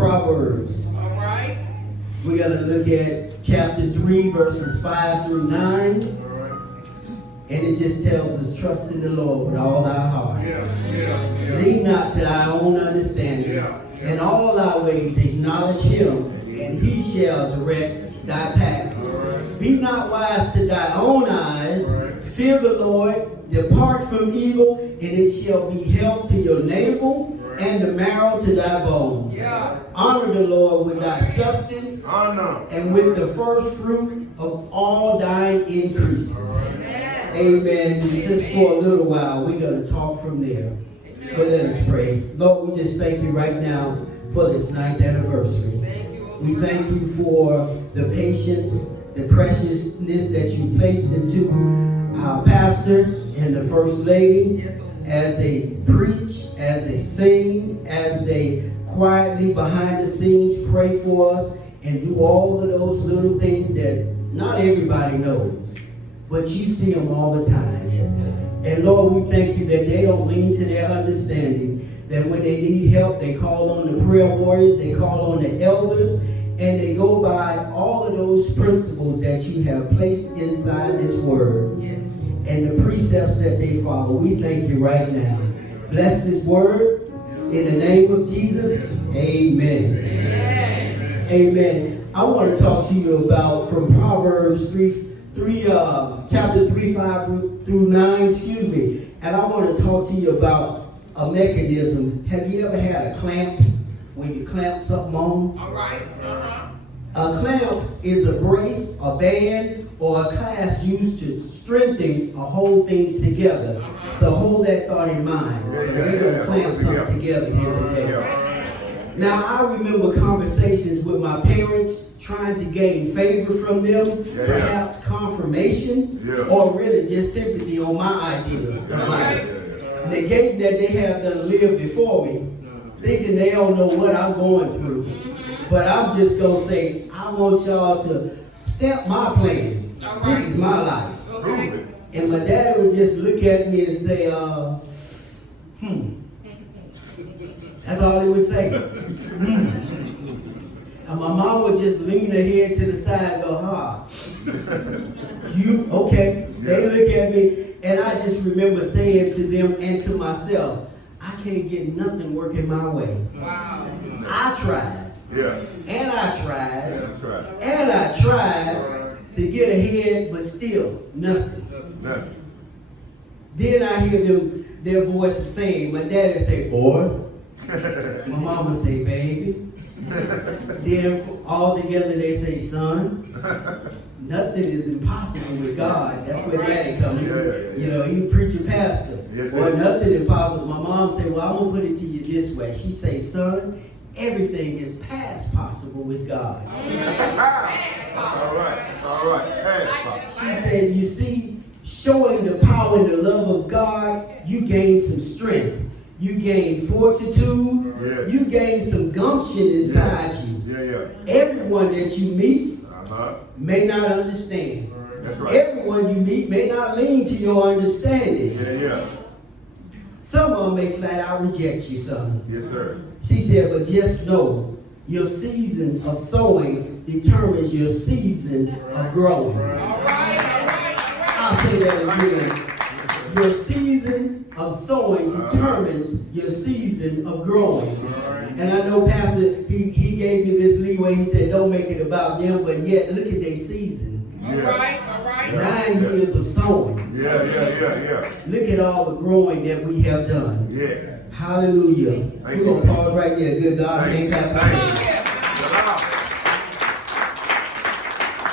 Proverbs. All right. We're going to look at chapter 3, verses 5 through 9. And it just tells us, trust in the Lord with all our heart. Lean not to thy own understanding. In all thy ways acknowledge him, and he shall direct thy path. Be not wise to thy own eyes. Fear the Lord. Depart from evil, and it shall be health to your navel, and the marrow to thy bones. Honor the Lord with thy substance, and with the first fruit of all thine increases. Amen. Just for a little while, we're going to talk from there. But let us pray. Lord, we just thank you right now for this 9th anniversary. We thank you for the patience, the preciousness that you placed into our pastor and the first lady as they preach, as they sing, as they quietly behind the scenes pray for us and do all of those little things that not everybody knows, but you see them all the time. And Lord, we thank you that they don't lean to their understanding, that when they need help, they call on the prayer warriors, they call on the elders, and they go by all of those principles that you have placed inside this word and the precepts that they follow. We thank you right now. Bless this word in the name of Jesus. Amen. Amen. I want to talk to you about from Proverbs chapter 3, 5 through 9, and I want to talk to you about a mechanism. Have you ever had a clamp when you clamp something on? All right. A clamp is a brace, a band, or a clasp used to strengthen or hold things together. So hold that thought in mind. We're going to clamp something together here today. Now, I remember conversations with my parents trying to gain favor from them, perhaps confirmation, or really just sympathy on my ideas. Negating that they have done lived before me, thinking they don't know what I'm going through. But I'm just going to say, I want y'all to stamp my plan. This is my life. And my dad would just look at me and say, That's all he would say. And my mom would just lean her head to the side and go, You, okay. They look at me, and I just remember saying to them and to myself, I can't get nothing working my way. Wow. I tried. And I tried. And I tried to get ahead, but still nothing. Then I hear their voices saying, my daddy say, boy. My mama say, baby. Then all together they say, son. Nothing is impossible with God. That's where daddy comes in. You know, he preaching pastor. Well, nothing impossible. My mom say, well, I'm going to put it to you this way. She say, son, everything is past possible with God. All right. She said, you see, showing the power and the love of God, you gain some strength. You gain fortitude. You gain some gumption inside you. Everyone that you meet may not understand. That's right. Everyone you meet may not lean to your understanding. Some of them may flat out reject you, son. Yes, sir. She said, but just know your season of sowing determines your season of growing. I'll say that again. Your season of sowing determines your season of growing. And I know Pastor, he gave me this leeway. He said, don't make it about them, but yet look at their season. All right. 9 years of sowing. Look at all the growing that we have done. Yes. Hallelujah. We're going to pause right there. Good God.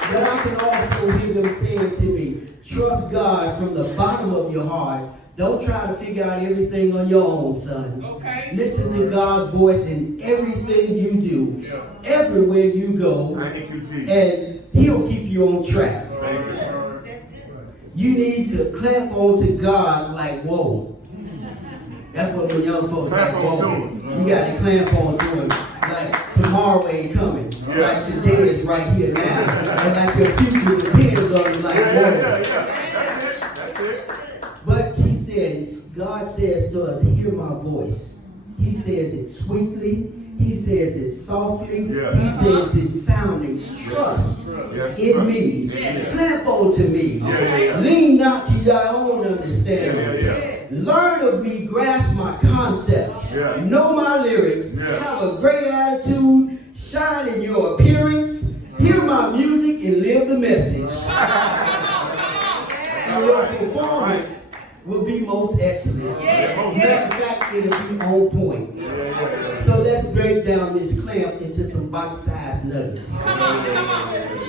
But I can also hear them saying to me, trust God from the bottom of your heart. Don't try to figure out everything on your own, son. Okay. Listen to God's voice in everything you do, everywhere you go, and He'll keep you on track. You need to clamp onto God like, whoa. That's what the young folks like, whoa. You got to clamp onto Him. Like, tomorrow ain't coming. Like, today is right here now. And like, your future depends on it. Like, whoa. That's it. But He said, God says to us, hear my voice. He says it sweetly He says it softly. Yeah. He says it soundly. Trust Yes, in right. me. Amen. Clamp onto me. Yeah. Lean not to thy own understanding. Yeah. Learn of me, grasp my concepts. Yeah. Know my lyrics. Yeah. Have a great attitude. Shine in your appearance. Hear my music and live the message. And your performance will be most excellent. Matter of fact, it'll be on point. So let's break down this clamp into some bite-sized nuggets.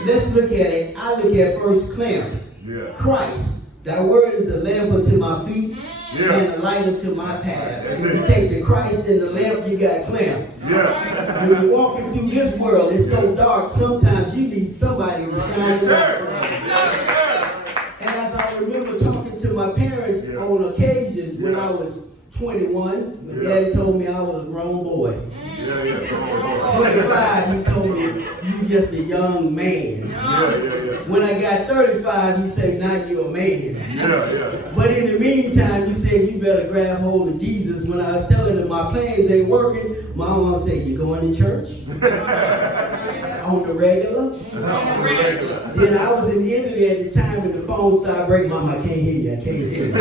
Let's look at it. I look at first clamp. Yeah. Christ. That word is a lamp unto my feet and a light unto my path. That's If you it. take the Christ and the lamp, you got clamp. Yeah. When you're walking through this world, it's so dark, sometimes you need somebody to shine Yes, the light. sir. Yes, sir. And as I remember talking to my parents on occasions when I was 21, my daddy told me I was a grown boy. Yeah. Come on. 25, he told me, you just a young man. Yeah. When I got 35, he said, now you're a man. Yeah. But in the meantime, he said, you better grab hold of Jesus. When I was telling him my plans ain't working, my mom said, you going to church? On the regular? Then I was in Italy at the time when the phone started breaking. Mom, I can't hear you. I can't hear you.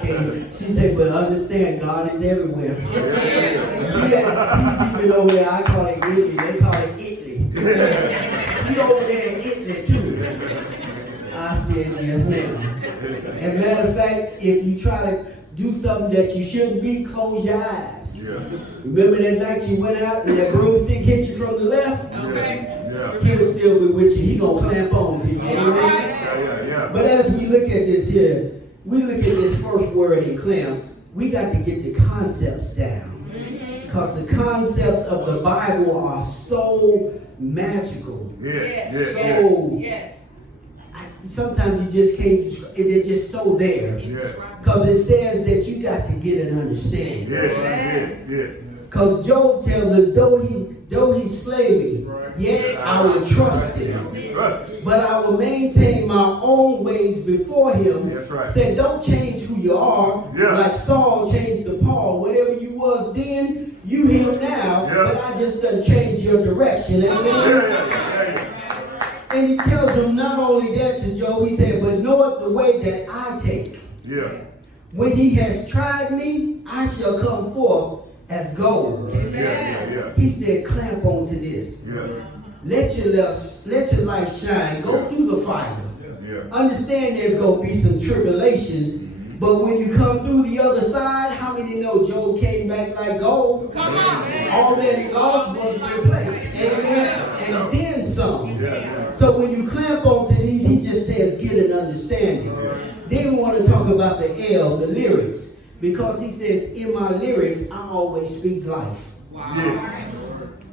Okay. She said, but understand, God is everywhere. He's even over there. I call it Italy. They call it Italy. You over there in Italy too. I said, yes, ma'am. And matter of fact, if you try to do something that you shouldn't be, close your eyes. Yeah. Remember that night you went out and that broomstick hit you from the left? Yeah. He'll still be with you. He gonna clamp on to you. Amen? Yeah. But as we look at this here, we look at this first word in clamp, we got to get the concepts down. Because the concepts of the Bible are so magical. Yes. Sometimes you just can't, they're just so there. Yeah. Because it says that you got to get an understanding. Yes. Because Job tells us, though he slay me, yet I will trust him. But I will maintain my own ways before him. That's right. Said, don't change who you are. Yeah. Like Saul changed to Paul. Whatever you was then, you him now. Yeah. But I just done change your direction. Amen? And he tells him not only that to Job, he said, but know it the way that I take. Yeah. When he has tried me, I shall come forth as gold. Yeah. He said, clamp onto this. Yeah. Let your light shine. Go through the fire. Yeah. Understand there's going to be some tribulations. But when you come through the other side, how many know Job came back like gold? Come on. All that he lost was replaced. Amen. And then some. Yeah. So when you clamp onto these, he just says, get an understanding. Then we want to talk about the L, the lyrics. Because he says, in my lyrics, I always speak life. Yes.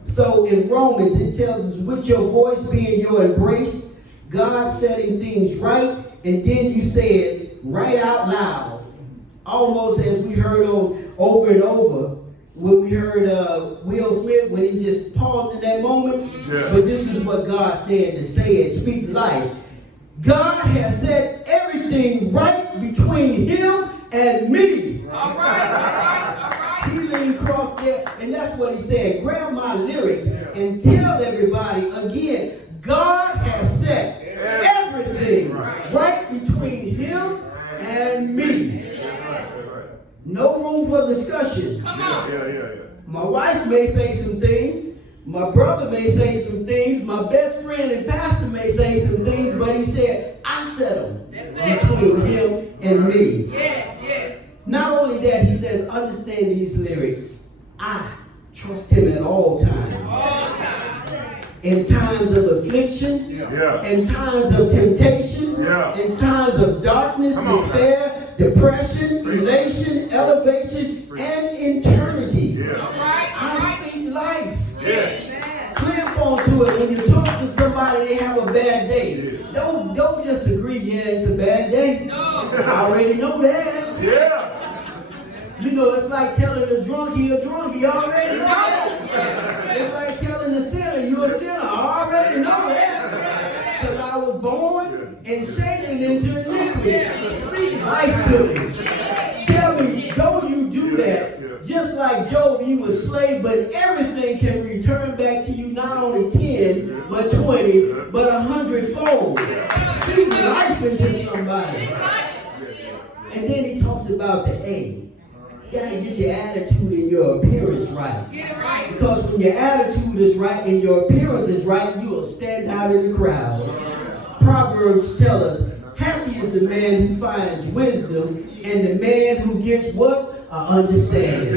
So in Romans, it tells us, with your voice being your embrace, God setting things right, and then you say it right out loud. Almost as we heard over and over, when we heard Will Smith, when he just paused in that moment. Yeah. But this is what God said to say it, speak life. God has set everything right between him and me. All right. He leaned across there, and that's what he said. Grab my lyrics and tell everybody again, God has set everything right between him and me. No room for discussion. Come on. Yeah. My wife may say some things. My brother may say some things. My best friend and pastor may say some things. But he said, I set them That's it. between him and me. Yes. Not only that, he says, understand these lyrics. I trust him at all times. All time. In times of affliction, Yeah. in times of temptation, Yeah. in times of darkness, Come on. despair, depression, elation, elevation, and eternity. Yeah. All right. I speak life. Yes. Clamp onto it. When you talk to somebody, they have a bad day. Don't just agree, yeah, it's a bad day. No. I already know that. Yeah. You know, it's like telling a drunk he a drunk. He already know that. It's like telling a sinner you a sinner. I already know that. Because I was born and shaken into iniquity. Speak life to me. Tell me, go you do that. Just like Job, you were slave, but everything can return back to you, not only 10, but 20, but 100-fold. Speak life into somebody. And then he talks about the A. You gotta get your attitude and your appearance right. Get it right. Because when your attitude is right and your appearance is right, you will stand out in the crowd. Proverbs tell us, happy is the man who finds wisdom and the man who gets what? Understanding.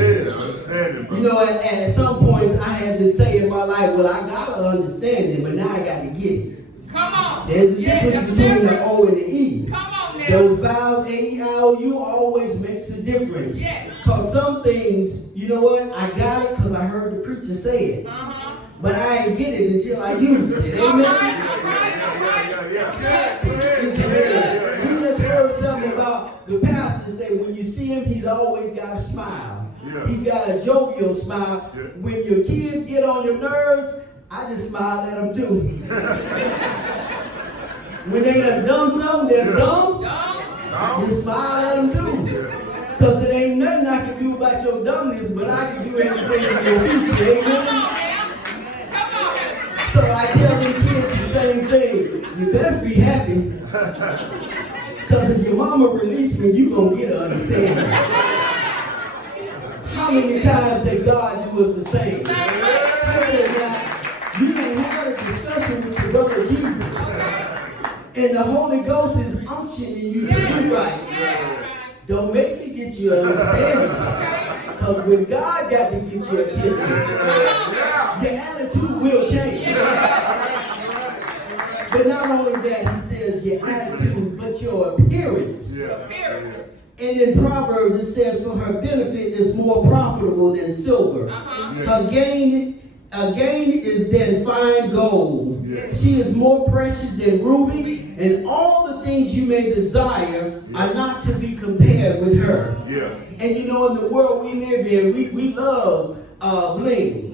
You know, at some points I had to say in my life, well, I got to understand it, but now I got to get it. Come on. There's a difference between the O and the E. Come on now. Those vowels, A-E-I-O-U, always makes a difference. Yes. Because some things, you know what, I got it because I heard the preacher say it. Uh-huh. But I ain't get it until I use it. All Amen? right. That's good. We just heard something about the pastor say when you see him, he's always got a smile. Yeah. He's got a jovial smile. Yeah. When your kids get on your nerves, I just smile at them too. When they done something, they're dumb. I just smile at them too. Because it ain't nothing I can do about your dumbness, but I can do anything in your future. Amen? So I tell them kids the same thing. You best be happy. Because if your mama release me, you gonna get an understanding. How many times did God do us the same? You done had a discussion with your brother Jesus. And the Holy Ghost is unctioning you to do right. Don't make me get you an understanding. Because when God got to get your attention, your attitude will change. But not only that, he says your attitude, but your appearance. And in Proverbs it says, for her benefit is more profitable than silver. Her gain is than fine gold. She is more precious than ruby, and all the things you may desire are not to be compared with her. And you know, in the world we live in, we love bling.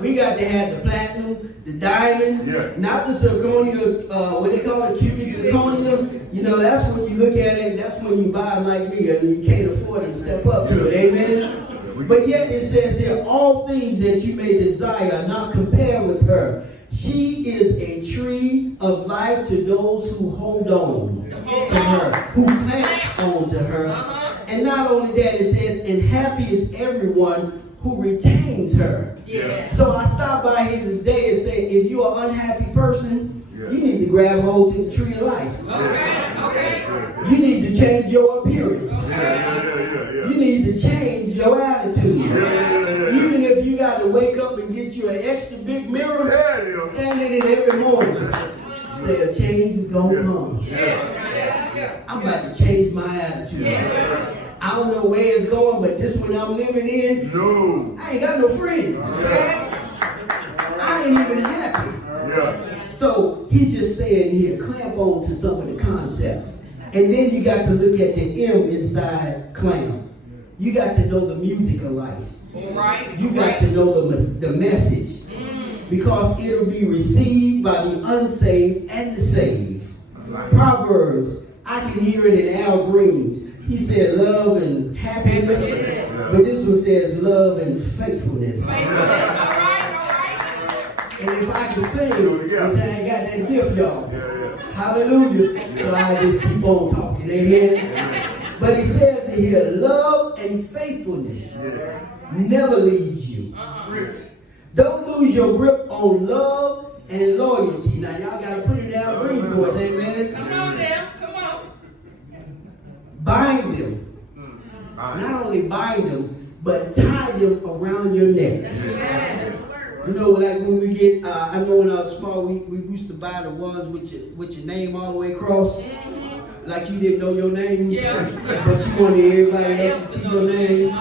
We got to have the platinum, the diamond, not the zirconia, what they call it, cubic zirconium. You know, that's when you look at it, that's when you buy like me and you can't afford it, step up to it, amen? But yet it says here, all things that you may desire are not compared with her. She is a tree of life to those who hold on to her, who clamp on to her. And not only that, it says, and happy is everyone who retains her. So I stopped by here today and say, if you're an unhappy person, you need to grab hold to the tree of life. You need to change your appearance. You need to change your attitude. Even if you got to wake up and get you an extra big mirror, stand in it every morning. Say a change is going to come. I'm about to change my attitude. I don't know where it's going, but this one I'm living in, I ain't got no friends. I ain't even happy. So he's just saying here, clamp on to some of the concepts. And then you got to look at the M inside clamp. You got to know the music of life. You got to know the message. Because it'll be received by the unsaved and the saved. Proverbs, I can hear it in Al Green's. He said love and happiness. But this one says love and faithfulness. And if I can sing, which I ain't got that gift, y'all. Hallelujah. So I just keep on talking. Amen. But he says in here, love and faithfulness never leaves you. Don't lose your grip on love and loyalty. Now y'all got to put it down green for us. Amen. Come on now. Come on. Bind them. Not only bind them, but tie them around your neck. You know, like when we get, I know when I was small, we used to buy the ones with your name all the way across. Like you didn't know your name, but you wanted everybody else to see your name.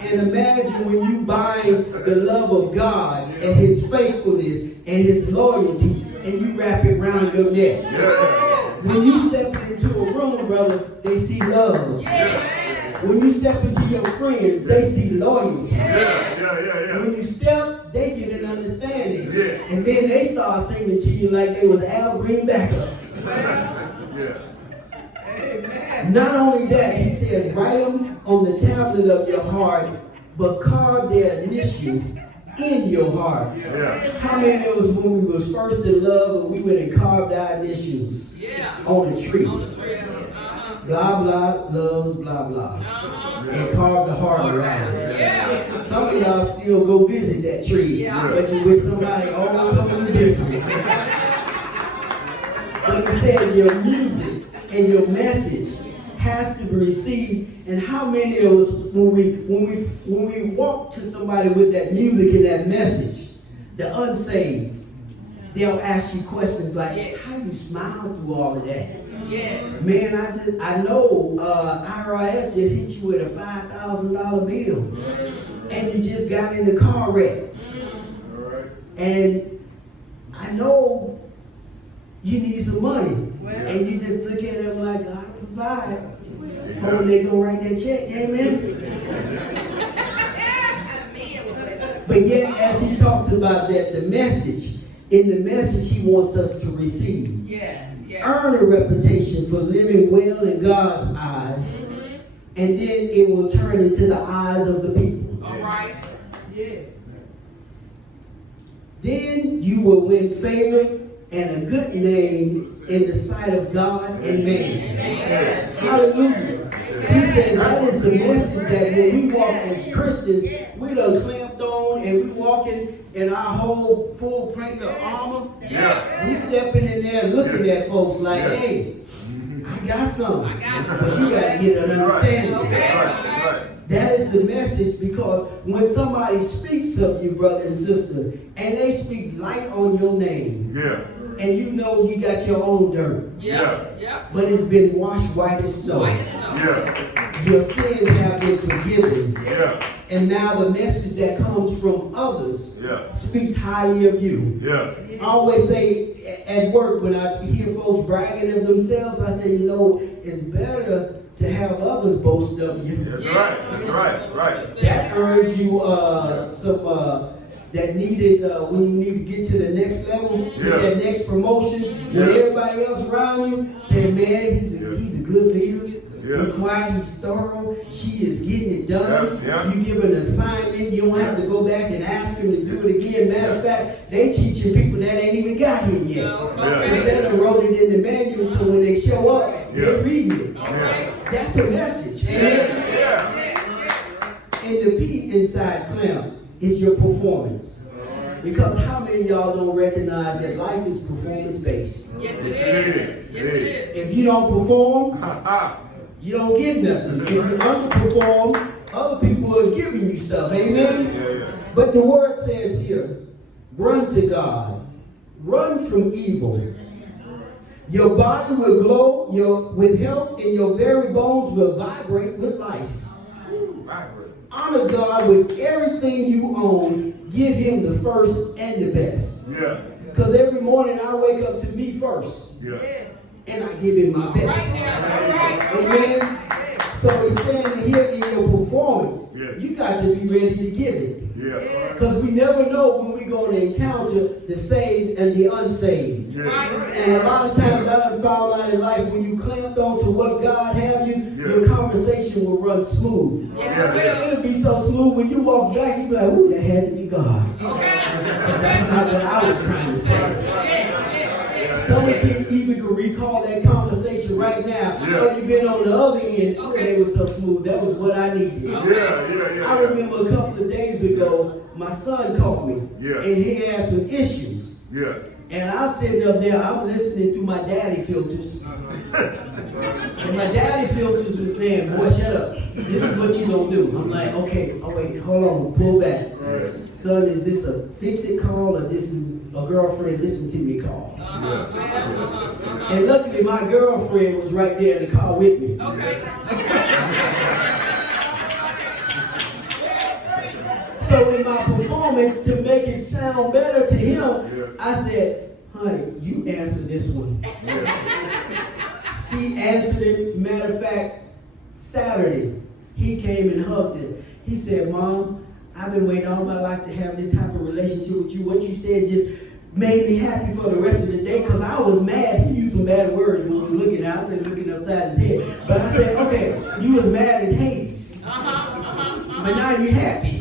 And imagine when you bind the love of God and His faithfulness and His loyalty, and you wrap it around your neck. When you step into a room, brother, they see love. When you step into your friends, they see loyalty. When you step, they get an understanding. And then they start singing to you like they was Al Green backups. Not only that, he says, write them on the tablet of your heart but carve their initials in your heart. Yeah. How many of us, when we was first in love, and we went and carved our initials on the tree? On the tree. Uh-huh. Blah, blah, loves, blah, blah. Uh-huh. And carved the heart around it. Yeah. Some of y'all still go visit that tree, Yeah. but you're with somebody all totally different. Like I said, your music and your message has to be received. And how many of us, when we walk to somebody with that music and that message, the unsaved, they'll ask you questions like, Yes. how you smile through all of that? Yes. Man, I know IRS just hit you with a $5,000 bill, and you just got in the car wreck. All right. And I know you need some money, and you just look at them like, God will provide. Oh, they go write that check, amen? But yet, as he talks about that, the message, in the message he wants us to receive. Yes. Yes. Earn a reputation for living well in God's eyes, and then it will turn into the eyes of the people. All right. Yes. Then you will win favor and a good name in the sight of God and man. Hallelujah. He said that is the message that when we walk as Christians, we done clamped on and we walking in our whole full plate of armor. Yeah. We stepping in there looking at folks like, hey, I got something. But you got to get an understanding. Right. That is the message, because when somebody speaks of you, brother and sister, and they speak light on your name, Yeah. and you know you got your own dirt, Yeah. Yeah. but it's been washed white as snow. White as snow. Yeah. Your sins have been forgiven. Yeah. And now the message that comes from others Yeah. speaks highly of you. Yeah. I always say at work, when I hear folks bragging of themselves, I say, you know, it's better to have others boast of you. That's right. Right. That earns you some that needed when you need to get to the next level, Yeah. get that next promotion. When Yeah. everybody else around you say, man, he's a good leader. Yeah. He's quiet, he's thorough. She is getting it done. Yeah. You give an assignment, you don't have to go back and ask him to do it again. Matter of fact, they teaching people that ain't even got here yet. No. Yeah. But they done wrote it in the manual, so when they show up, Yeah. they're reading it. Yeah. That's a message. Amen. Yeah. And the P inside Clem is your performance. Because how many of y'all don't recognize that life is performance based? Yes, it Yes, is. it is. Yes, it is. If you don't perform, Ha you don't get nothing. If you underperform, other people are giving you stuff. Amen? Yeah. But the word says here, run to God. Run from evil. Your body will glow with health, and your very bones will vibrate with life. Vibrant. Honor God with everything you own. Give him the first and the best. Yeah. Because every morning I wake up to me first, Yeah. and I give him my Right best. there. All right. Amen? So it's saying here in your performance, Yeah. you got to be ready to give it. Yeah. Because we never know when we're going to encounter the saved and the unsaved. Yeah. And a lot of times I done found out in life, when you clamped on to what God have you, Yeah. your conversation will run smooth. Yes, Yeah. it will. It'll be so smooth when you walk back, you be like, ooh, that had to be God. Okay. But that's not what I was trying to say. Yeah. Some people even can recall that conversation right now. Yeah. Or you've been on the other end, oh, they were so smooth. That was what I needed. Yeah. I remember a couple of days ago, my son called me, Yeah. and he had some issues. Yeah. And I'm sitting up there, I'm listening through my daddy filters. And my daddy filters was saying, boy, shut up. This is what you gonna do. I'm like, okay, oh wait, hold on, pull back. Yeah. Son, is this a fix-it call, or this is a girlfriend listen to me call? And luckily my girlfriend was right there in the car with me. Okay. So in my performance, to make it sound better to him, Yeah. I said, honey, you answer this one. She answered it. Matter of fact, Saturday, he came and hugged her. He said, Mom, I've been waiting all my life to have this type of relationship with you. What you said just made me happy for the rest of the day, because I was mad. He used some bad words when he was looking out and looking upside his head. But I said, okay, you was mad as Hades. But now you're happy.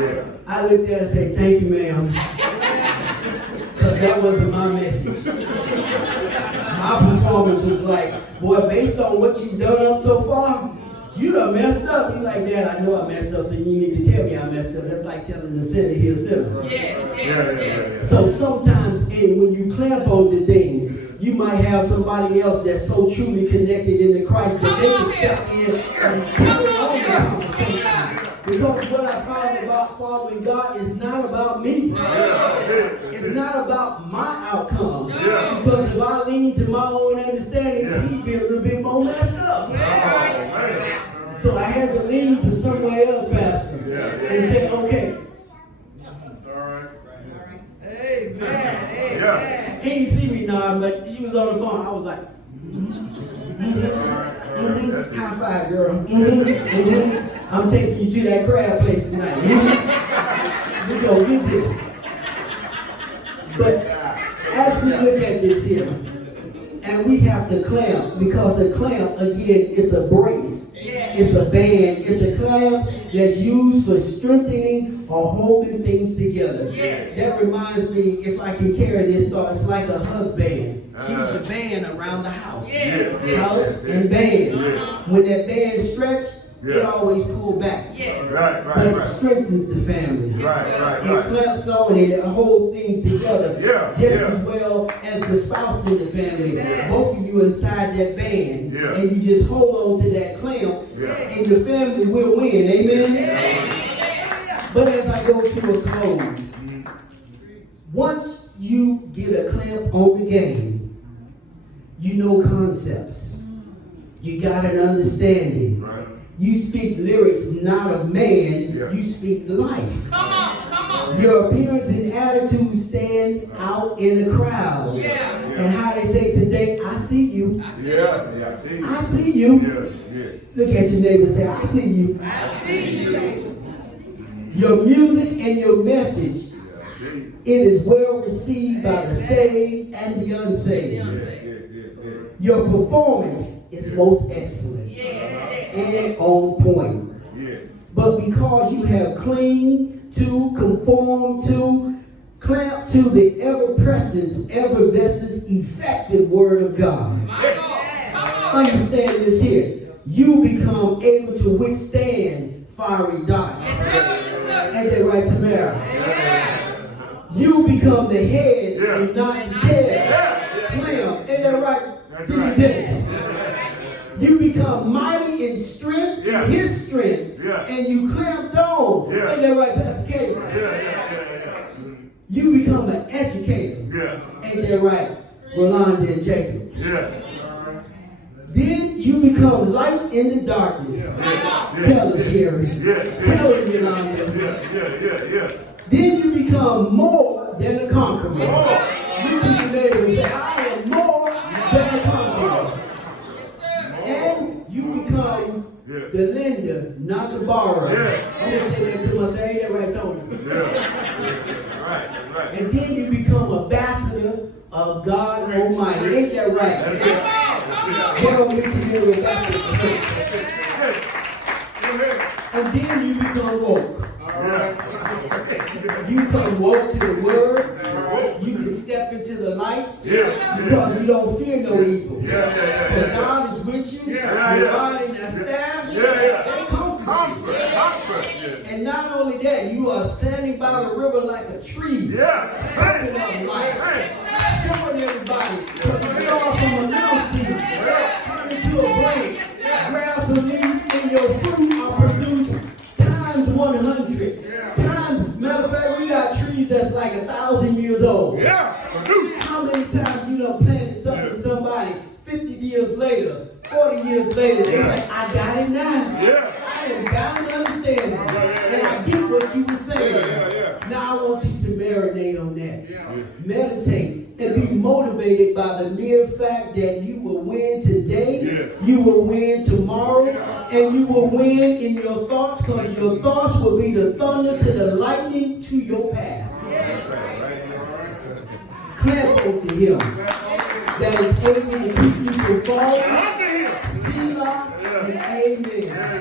Yeah. I looked at her and said, thank you, ma'am. Because that wasn't my message. My performance was like, boy, based on what you've done up so far, you done messed up. You like, Dad, I know I messed up, so you need to tell me I messed up. That's like telling the sinner he's a sinner. Yes. So sometimes when you clamp onto things, you might have somebody else that's so truly connected into Christ that they can step in and carry on the conversation. Because what I found about following God is not about me. It's not about my outcome. Because if I lean to my own understanding, he'd be a little bit more messed up. So I had to lean to somewhere else, Pastor, and say, okay. Amen. He didn't see me nod, but she was on the phone. I was like, high five, girl. I'm taking you to that crab place tonight. We're going to get this. But as we look at this here, and we have to clamp, because a clamp, again, is a brace. It's a band. It's a clamp that's used for strengthening or holding things together. That reminds me, if I can carry this thought, it's like a husband. Use the band around the house. House and band. When that band stretches, it always pulls back. But it strengthens the family. It clamps on it and holds things together. Just as well as the spouse in the family. Both of you inside that band. And you just hold on to that clamp. And your family will win. Amen? But as I go to a close, once you get a clamp on the game, you know concepts. You got an understanding. You speak lyrics not of man, you speak life. Come on. Your appearance and attitude stand out in the crowd. And how they say today, I see you. I see you. I see you. Look at your neighbor and say, I see you. I see you. Your music and your message, it is well received by the saved and the unsaved. Your performance is most excellent and on point. But because you have clinged to, conformed to, clamped to the ever-present, ever-vested, effective Word of God. Understand this here. You become able to withstand fiery darts. Ain't that right, Tamara? You become the head and not the tail. Clam, ain't that right? Jimmy Dennis. You become mighty in strength, in his strength, and you clamped on. Ain't that right, Pastor Caleb? You become an educator. Ain't that right, Rolanda and Jacob? Then you become light in the darkness. Tell us, Jerry. Tell us, Yolanda. Then you become more than a conqueror. You to your neighbor and say, I am more than a conqueror. And you become the lender, not the borrower. I'm going to say that to myself. Ain't that right, Tony? And then you become ambassador of God Almighty. Ain't that right? World Missionary Baptist Church. And then you become woke. You come woke to the Word. You can step into the light because you don't fear no evil. For God is with you. Your rod and your staff, they comfort you. And not only that, you are standing by the river like a tree. Stepping up light. Showing everybody. Because you start from a little seed. Turn into a branch. Grab some leaves and your fruit are produced times 100. Matter of fact, we got trees that's like 1,000 years old. How many times you done planted something somebody 50 years later, 40 years later, they like, I got it now. I done got an understanding. And I get what you were saying. Now I want you to marinate on that. Meditate and be motivated by the mere fact that you will win today, you will win tomorrow, and you will win in your thoughts, because your thoughts will be the thunder to the lightning to your path. Clamp to him that is able to keep you from falling. Selah and amen.